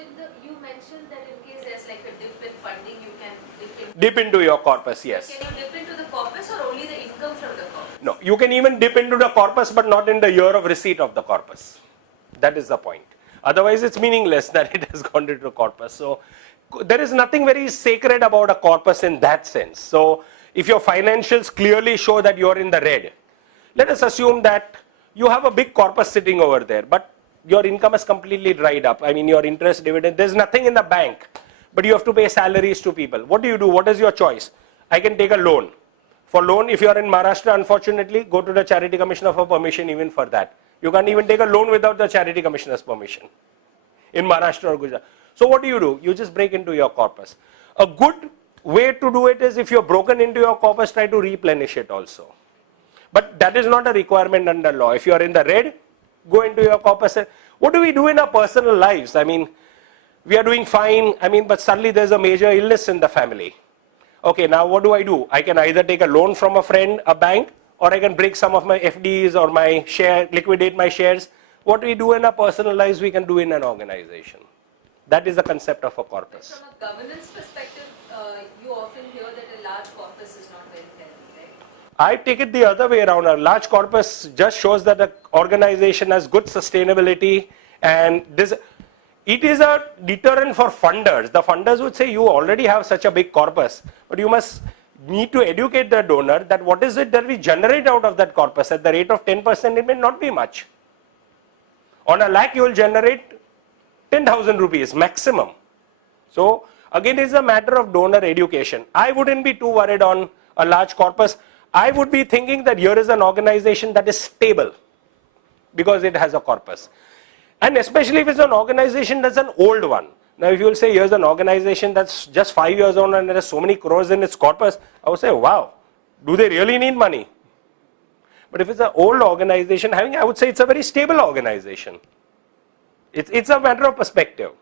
So you mentioned that in case there's like a dip in funding, you can dip into your corpus, yes. Can you dip into the corpus or only the income from the corpus? No, you can even dip into the corpus but not in the year of receipt of the corpus. That is the point. Otherwise it's meaningless that it has gone into the corpus. So there is nothing very sacred about a corpus in that sense. So if your financials clearly show that you are in the red, let us assume that you have a big corpus sitting over there, but your income is completely dried up. I mean, your interest, dividend, there's nothing in the bank, but you have to pay salaries to people. What do? What is your choice? I can take a loan. For loan, if you are in Maharashtra, unfortunately, go to the Charity Commissioner for permission even for that. You can't even take a loan without the Charity Commissioner's permission in Maharashtra or Gujarat. So what do? You just break into your corpus. A good way to do it is if you're broken into your corpus, try to replenish it also. But that is not a requirement under law. If you are in the red, go into your corpus. What do we do in our personal lives? I mean, we are doing fine. I mean, but suddenly there's a major illness in the family. Okay, now what do? I can either take a loan from a friend, a bank, or I can break some of my FDs or my share, liquidate my shares. What we do in our personal lives, we can do in an organization. That is the concept of a corpus. From a governance perspective, you often hear that a large corpus is not very healthy, right? I take it the other way around. A large corpus just shows that the organization has good sustainability, and it is a deterrent for funders. The funders would say you already have such a big corpus, but you must need to educate the donor that what is it that we generate out of that corpus. At the rate of 10%, it may not be much. On a lakh, you will generate 10,000 rupees maximum. So again, it is a matter of donor education. I wouldn't be too worried on a large corpus. I would be thinking that here is an organization that is stable because it has a corpus. And especially if it's an organization that's an old one. Now if you will say here's an organization that's just 5 years old and there are so many crores in its corpus, I would say, wow, do they really need money? But if it's an old organization, I would say it's a very stable organization. It's a matter of perspective.